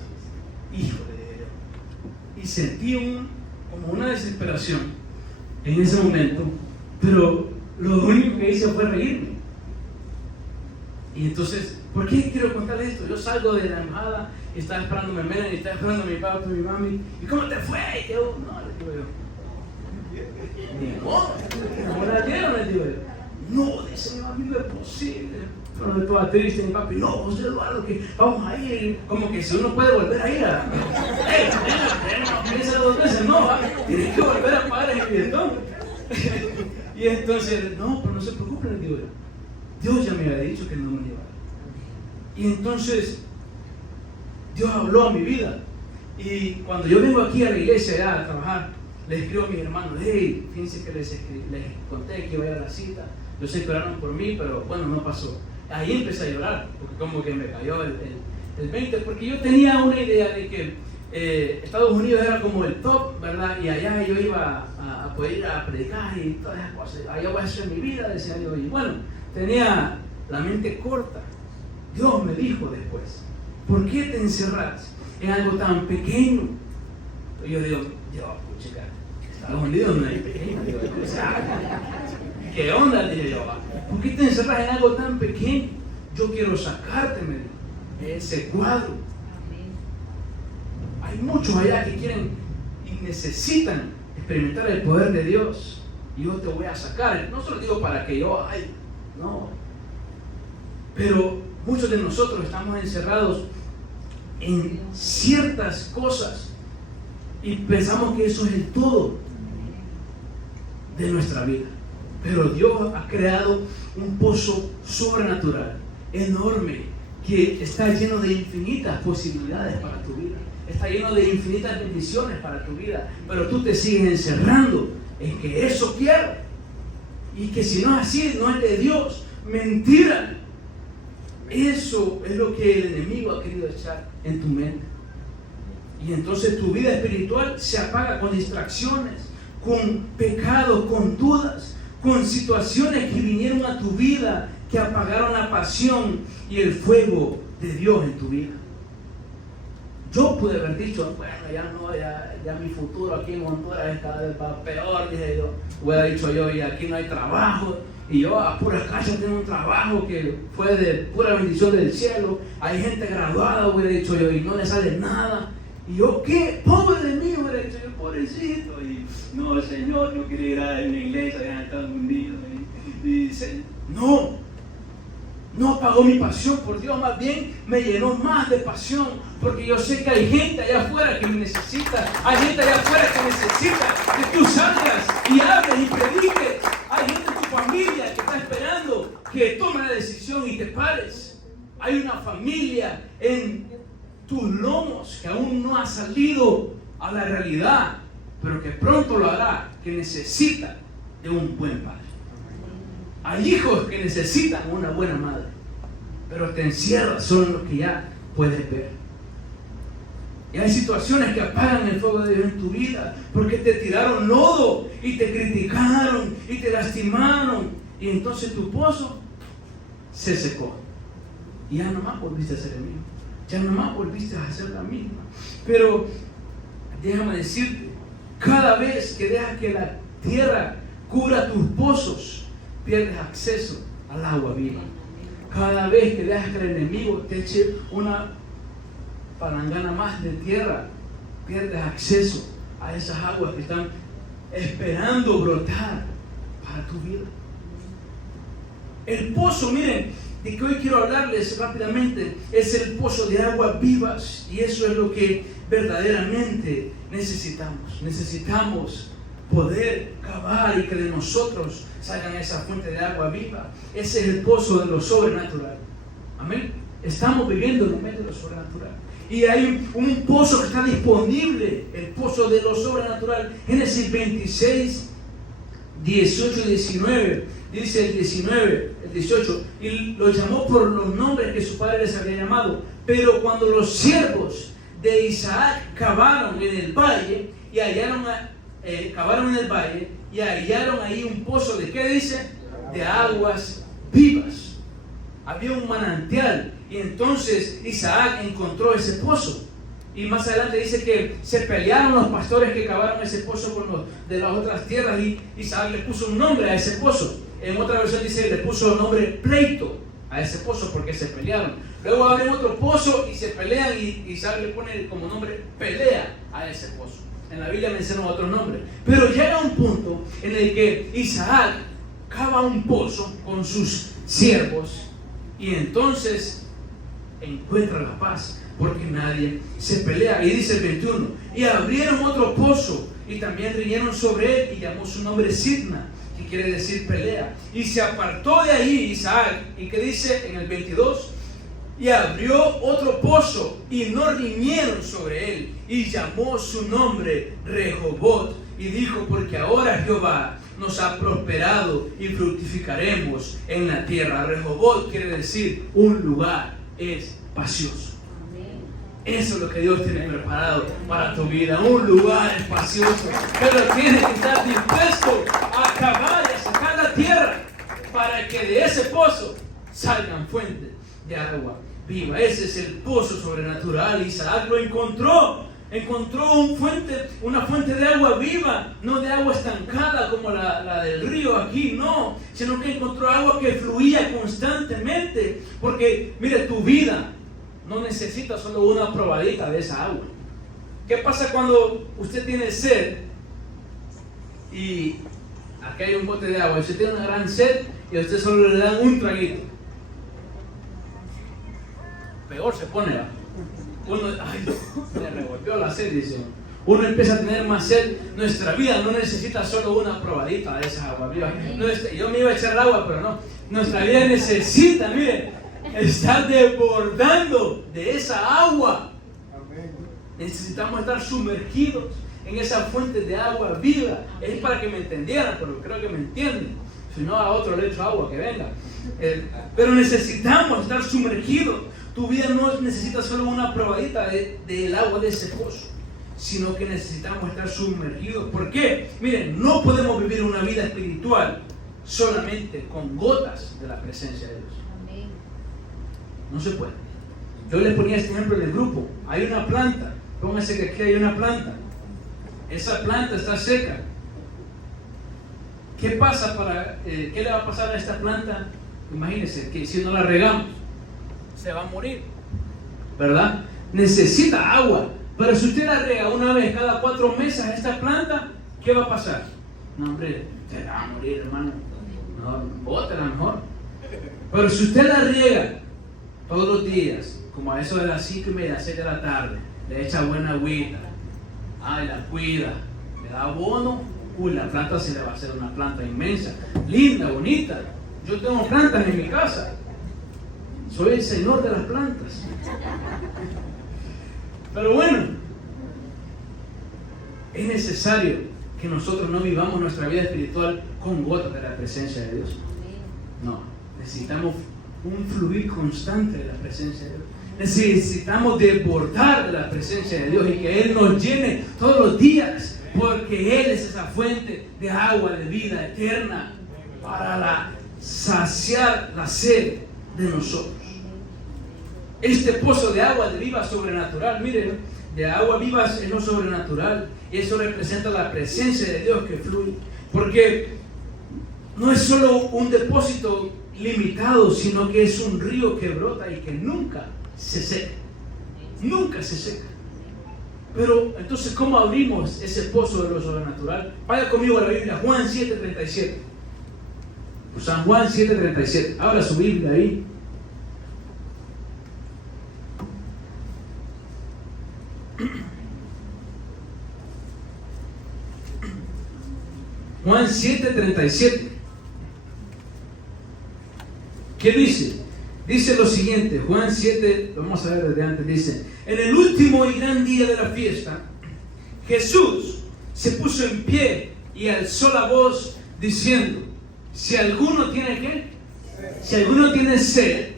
Híjole. Y sentí como una desesperación en ese momento, pero lo único que hice fue reírme. Y entonces, ¿por qué quiero contarles esto? Yo salgo de la embajada y estaba esperándome Melanie, y estaba esperando a mi papá y mi mami. ¿Y cómo te fue? Y yo, no, les digo yo. Ni modo, ¿cómo la dieron? Les digo yo. No, dice, a mí no es posible. Pero de toda triste, mi papi, no, José Eduardo, que vamos a ir, como que si uno puede volver a ir a... piensa 2 veces, no, tienes que volver a pagar el billetón. Y entonces, no, pero no se preocupen, digo yo. Dios ya me había dicho que no me llevara. Y entonces, Dios habló a mi vida. Y cuando yo vengo aquí a la iglesia ya a trabajar, le escribo a mis hermanos, hey, fíjense que les conté que iba a ir a la cita. Ellos esperaron por mí, pero bueno, no pasó. Ahí empecé a llorar, porque como que me cayó el 20, porque yo tenía una idea de que Estados Unidos era como el top, ¿verdad? Y allá yo iba a poder ir a predicar y todas esas cosas. Allá voy a hacer mi vida, decía yo. Y bueno, tenía la mente corta. Dios me dijo después, ¿por qué te encerras en algo tan pequeño? Y yo digo, chica, Estados Unidos no es pequeño. Digo, o sea, ¿qué onda? Dije yo, ¿por qué te encerras en algo tan pequeño? Yo quiero sacarte de ese cuadro. Hay muchos allá que quieren y necesitan experimentar el poder de Dios. Y yo te voy a sacar. No solo digo para que yo, no. Pero muchos de nosotros estamos encerrados en ciertas cosas y pensamos que eso es el todo de nuestra vida. Pero Dios ha creado un pozo sobrenatural, enorme, que está lleno de infinitas posibilidades para tu vida. Está lleno de infinitas bendiciones para tu vida. Pero tú te sigues encerrando en que eso quiero. Y que si no es así, no es de Dios. Mentira. Eso es lo que el enemigo ha querido echar en tu mente. Y entonces tu vida espiritual se apaga con distracciones, con pecados, con dudas, con situaciones que vinieron a tu vida, que apagaron la pasión y el fuego de Dios en tu vida. Yo pude haber dicho, bueno, ya mi futuro aquí en Honduras es cada vez peor, dije yo. Hubiera dicho yo, y aquí no hay trabajo, y yo a pura cacha tengo un trabajo que fue de pura bendición del cielo. Hay gente graduada, hubiera dicho yo, y no le sale nada. Y yo, ¿qué? Pobre de mí, hubiera dicho yo, pobrecito. Y no, Señor, yo quería ir a una iglesia allá en Estados Unidos. Y dice, no apagó mi pasión por Dios, más bien me llenó más de pasión, porque yo sé que hay gente allá afuera que me necesita, hay gente allá afuera que necesita que tú salgas y hables y prediques, hay gente en tu familia que está esperando que tomes la decisión y te pares, hay una familia en tus lomos que aún no ha salido a la realidad, pero que pronto lo hará, que necesita de un buen padre. Hay hijos que necesitan una buena madre, pero te encierras solo en lo que ya puedes ver. Y hay situaciones que apagan el fuego de Dios en tu vida, porque te tiraron lodo y te criticaron y te lastimaron, y entonces tu pozo se secó. Y ya nomás volviste a ser el mismo, ya nomás volviste a hacer la misma. Pero déjame decirte, cada vez que dejas que la tierra cubra tus pozos, pierdes acceso al agua viva. Cada vez que dejas que el enemigo te eche una palangana más de tierra, pierdes acceso a esas aguas que están esperando brotar para tu vida. El pozo, miren, de que hoy quiero hablarles rápidamente, es el pozo de aguas vivas, y eso es lo que verdaderamente necesitamos. Necesitamos poder cavar y que de nosotros salgan esa fuente de agua viva. Ese es el pozo de lo sobrenatural. Amén. Estamos viviendo en el medio de lo sobrenatural. Y hay un pozo que está disponible, el pozo de lo sobrenatural. Génesis 26, 18 y 19. Dice el 19, el 18. Y lo llamó por los nombres que su padre les había llamado. Pero cuando los siervos de Isaac cavaron en el valle y hallaron cavaron en el valle y hallaron ahí un pozo de, ¿qué dice? De aguas vivas. Había un manantial, y entonces Isaac encontró ese pozo. Y más adelante dice que se pelearon los pastores que cavaron ese pozo con los de las otras tierras, y Isaac le puso un nombre a ese pozo. En otra versión dice, le puso el nombre pleito a ese pozo porque se pelearon. Luego abren otro pozo y se pelean, y Isaac le pone como nombre pelea a ese pozo. En la Biblia menciona otro nombre. Pero llega un punto en el que Isaac cava un pozo con sus siervos y entonces encuentra la paz, porque nadie se pelea. Y dice el 21, y abrieron otro pozo y también riñeron sobre él y llamó su nombre Sidna, que quiere decir pelea. Y se apartó de ahí Isaac, y que dice en el 22, y abrió otro pozo y no riñeron sobre él y llamó su nombre Rehobot, y dijo, porque ahora Jehová nos ha prosperado y fructificaremos en la tierra. Rehobot quiere decir un lugar espacioso. Eso es lo que Dios tiene preparado para tu vida, un lugar espacioso, pero tienes que estar dispuesto a cavar y a sacar la tierra para que de ese pozo salgan fuentes de agua viva. Ese es el pozo sobrenatural. Isaac lo encontró una fuente de agua viva, no de agua estancada como la del río aquí, no, sino que encontró agua que fluía constantemente, porque mire, tu vida no necesita solo una probadita de esa agua. ¿Qué pasa cuando usted tiene sed y aquí hay un bote de agua y usted tiene una gran sed y a usted solo le dan un traguito? Peor se pone, ¿verdad? Uno, ay, me revolvió la sed, dice uno. Uno empieza a tener más sed. Nuestra vida no necesita solo una probadita de esa agua viva. Yo me iba a echar agua, pero no. Nuestra vida necesita, mire, estar desbordando de esa agua. Necesitamos estar sumergidos en esa fuente de agua viva. Es para que me entendieran, pero creo que me entienden. Si no, a otro le echo agua, que venga. Pero necesitamos estar sumergidos. Tu vida no necesita solo una probadita del agua de ese pozo, sino que necesitamos estar sumergidos. ¿Por qué? Miren, no podemos vivir una vida espiritual solamente con gotas de la presencia de Dios. No se puede. Yo les ponía este ejemplo en el grupo. Hay una planta, pónganse que aquí hay una planta. Esa planta está seca. ¿Qué pasa qué le va a pasar a esta planta? Imagínense que si no la regamos, se va a morir, ¿verdad? Necesita agua, pero si usted la riega una vez cada 4 meses a esta planta, ¿qué va a pasar? No, hombre, se va a morir, hermano. No, bótela mejor. Pero si usted la riega todos los días, como a eso de las 5:30, 6 de la tarde, le echa buena agüita, la cuida, le da abono, la planta se le va a hacer una planta inmensa, linda, bonita. Yo tengo plantas en mi casa. Soy el señor de las plantas. Pero bueno, es necesario que nosotros no vivamos nuestra vida espiritual con gotas de la presencia de Dios. No, necesitamos un fluir constante de la presencia de Dios. Necesitamos desbordar de la presencia de Dios y que Él nos llene todos los días, porque Él es esa fuente de agua de vida eterna para saciar la sed de nosotros. Este pozo de agua de viva sobrenatural, miren, de agua viva es lo sobrenatural, y eso representa la presencia de Dios que fluye, porque no es solo un depósito limitado, sino que es un río que brota y que nunca se seca. Nunca se seca. Pero entonces, ¿cómo abrimos ese pozo de lo sobrenatural? Vaya conmigo a la Biblia, Juan 7:37. San Juan 7:37. Abra su Biblia ahí. Juan 7:37. ¿Qué dice? Dice lo siguiente, Juan 7, vamos a ver desde antes, dice: en el último y gran día de la fiesta, Jesús se puso en pie y alzó la voz diciendo: si alguno tiene ¿qué? Si alguno tiene sed,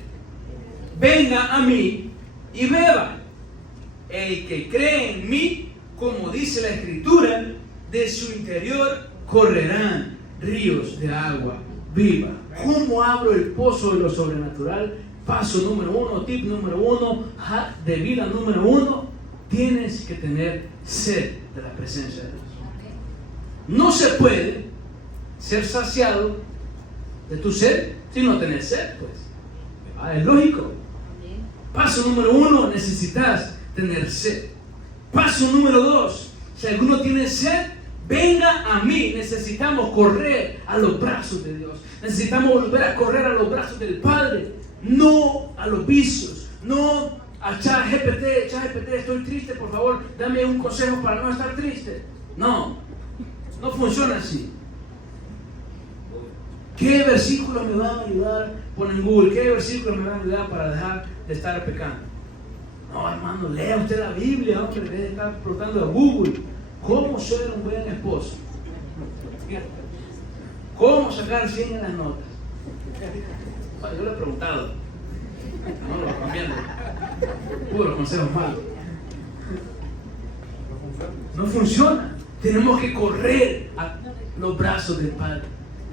venga a mí y beba. El que cree en mí, como dice la Escritura, de su interior correrán ríos de agua viva. ¿Cómo abro el pozo de lo sobrenatural? Paso número 1, tip número 1, de vida número 1, tienes que tener sed de la presencia de Dios. No se puede ser saciado de tu sed si no tenés sed, pues. Es lógico. Paso número 1, necesitas tener sed. Paso número 2, si alguno tiene sed, venga a mí. Necesitamos correr a los brazos de Dios. Necesitamos volver a correr a los brazos del Padre, no a los vicios, no a ChatGPT. Estoy triste, por favor, dame un consejo para no estar triste. No funciona así. ¿Qué versículos me van a ayudar? Pon en Google, ¿qué versículos me van a ayudar para dejar de estar pecando? No, hermano, lea usted la Biblia, hombre, deje de estar explotando a Google. ¿Cómo ser un buen esposo? ¿Cómo sacar 100 en las notas? Bueno, yo le he preguntado. No lo cambiando. Puros consejos malos. No funciona. Tenemos que correr a los brazos del Padre.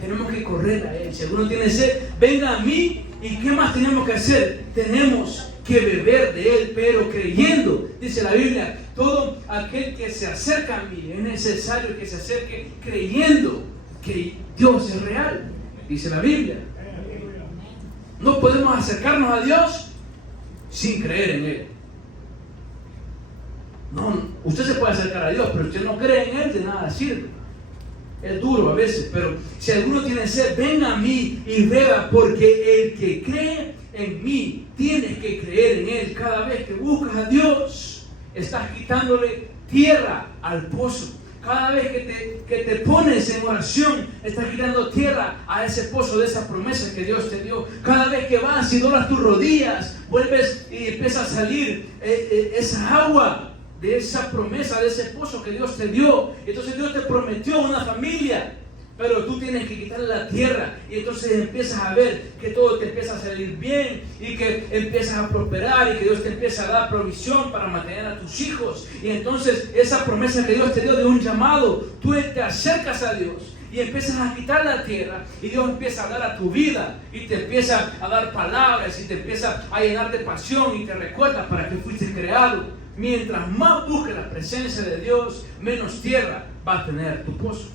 Tenemos que correr a Él. Si alguno tiene sed, venga a mí. ¿Y qué más tenemos que hacer? Tenemos que beber de Él, pero creyendo. Dice la Biblia, todo aquel que se acerca a mí, es necesario que se acerque creyendo que Dios es real. Dice la Biblia. No podemos acercarnos a Dios sin creer en Él. No, usted se puede acercar a Dios, pero usted no cree en Él, de nada sirve. Es duro a veces, pero si alguno tiene sed, venga a mí y beba, porque el que cree en mí, tienes que creer en Él. Cada vez que buscas a Dios, estás quitándole tierra al pozo. Cada vez que te pones en oración, estás quitando tierra a ese pozo de esa promesa que Dios te dio. Cada vez que vas y doblas tus rodillas, vuelves y empieza a salir esa agua de esa promesa, de ese pozo que Dios te dio. Entonces Dios te prometió una familia, pero tú tienes que quitarle la tierra, y entonces empiezas a ver que todo te empieza a salir bien, y que empiezas a prosperar, y que Dios te empieza a dar provisión para mantener a tus hijos. Y entonces esa promesa que Dios te dio de un llamado, tú te acercas a Dios y empiezas a quitar la tierra, y Dios empieza a hablar a tu vida, y te empieza a dar palabras, y te empieza a llenar de pasión, y te recuerda para qué fuiste creado. Mientras más busques la presencia de Dios, menos tierra va a tener tu pozo.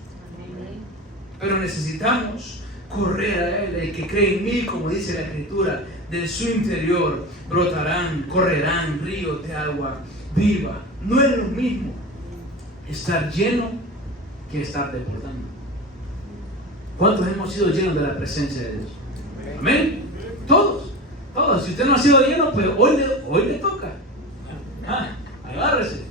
Pero necesitamos correr a Él. El que cree en mí, como dice la Escritura, de su interior correrán ríos de agua viva. No es lo mismo estar lleno que estar desbordando. ¿Cuántos hemos sido llenos de la presencia de Dios? Amén. Todos. Si usted no ha sido lleno, pues hoy le toca. Agárrese.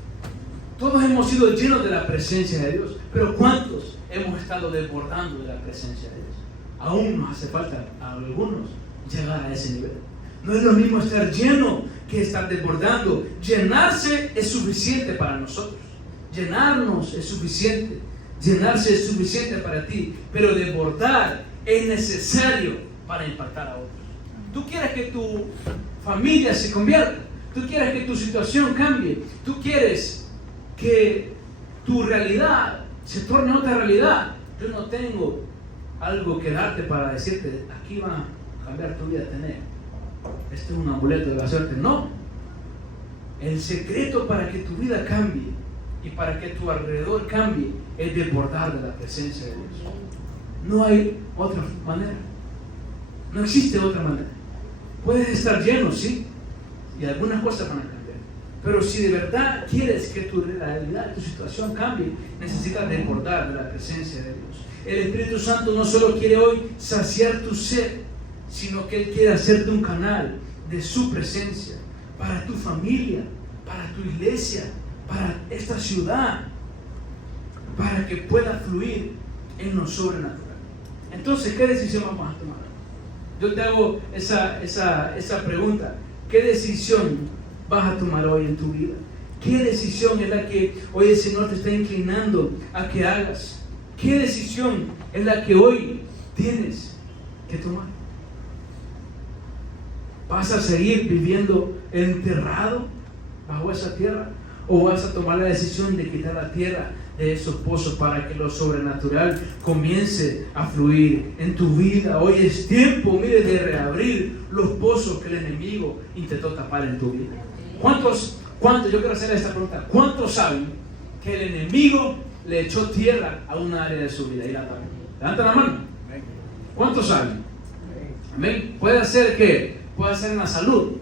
Todos hemos sido llenos de la presencia de Dios, pero ¿cuántos hemos estado desbordando de la presencia de Dios? Aún nos hace falta a algunos llegar a ese nivel. No es lo mismo estar lleno que estar desbordando. Llenarse es suficiente para nosotros. Llenarnos es suficiente. Llenarse es suficiente para ti, pero desbordar es necesario para impactar a otros. Tú quieres que tu familia se convierta. Tú quieres que tu situación cambie. Tú quieres que tu realidad se torne otra realidad. Yo no tengo algo que darte para decirte, aquí va a cambiar tu vida, tener. Este es un amuleto de la suerte. No. El secreto para que tu vida cambie y para que tu alrededor cambie es desbordar de la presencia de Dios. No hay otra manera. No existe otra manera. Puedes estar lleno, sí, y algunas cosas van a cambiar. Pero si de verdad quieres que tu realidad, tu situación cambie, necesitas desbordar de la presencia de Dios. El Espíritu Santo no solo quiere hoy saciar tu sed, sino que Él quiere hacerte un canal de su presencia para tu familia, para tu iglesia, para esta ciudad, para que pueda fluir en lo sobrenatural. Entonces, ¿qué decisión vamos a tomar? Yo te hago esa pregunta. ¿Qué decisión vas a tomar hoy en tu vida? ¿Qué decisión es la que hoy el Señor te está inclinando a que hagas? ¿Qué decisión es la que hoy tienes que tomar? ¿Vas a seguir viviendo enterrado bajo esa tierra? ¿O vas a tomar la decisión de quitar la tierra de esos pozos para que lo sobrenatural comience a fluir en tu vida? Hoy es tiempo, mire, de reabrir los pozos que el enemigo intentó tapar en tu vida. ¿Cuántos? Yo quiero hacer esta pregunta. ¿Cuántos saben que el enemigo le echó tierra a una área de su vida y la tapó? Levanta la mano. ¿Cuántos saben? Amén. Puede ser en la salud.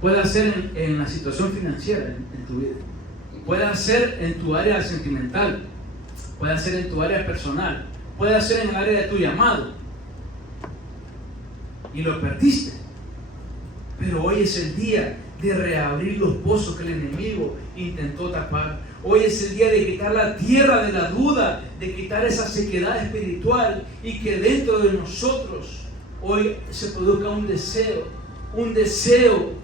Puede ser en la situación financiera en tu vida. Puede ser en tu área sentimental, puede ser en tu área personal, puede ser en el área de tu llamado. Y lo perdiste. Pero hoy es el día de reabrir los pozos que el enemigo intentó tapar. Hoy es el día de quitar la tierra de la duda, de quitar esa sequedad espiritual, y que dentro de nosotros hoy se produzca un deseo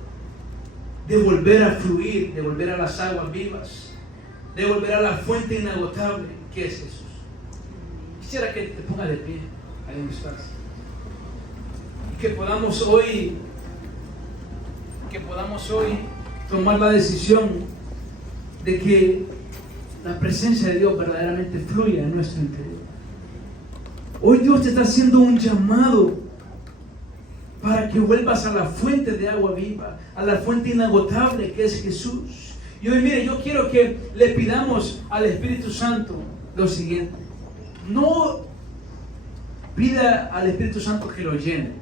de volver a fluir, de volver a las aguas vivas, de volver a la fuente inagotable que es Jesús. Quisiera que te pongas de pie ahí donde estás, y que podamos hoy tomar la decisión de que la presencia de Dios verdaderamente fluya en nuestro interior. Hoy Dios te está haciendo un llamado para que vuelvas a la fuente de agua viva, a la fuente inagotable que es Jesús. Y hoy, mire, yo quiero que le pidamos al Espíritu Santo lo siguiente. No pida al Espíritu Santo que lo llene,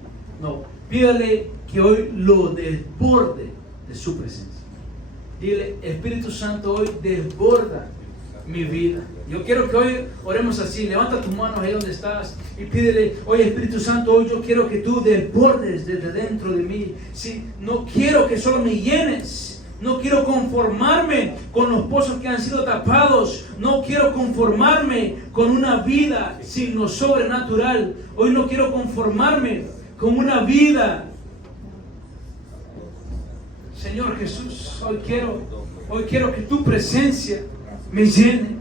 no, pídale que hoy lo desborde de su presencia. Dile: Espíritu Santo, hoy desborda mi vida. Yo quiero que hoy oremos así. Levanta tus manos ahí donde estás y pídele: oye, Espíritu Santo, hoy yo quiero que tú desbordes desde dentro de mí. Sí, no quiero que solo me llenes. No quiero conformarme con los pozos que han sido tapados. No quiero conformarme con una vida sin lo sobrenatural. Hoy no quiero conformarme con una vida. Señor Jesús, hoy quiero que tu presencia me llene.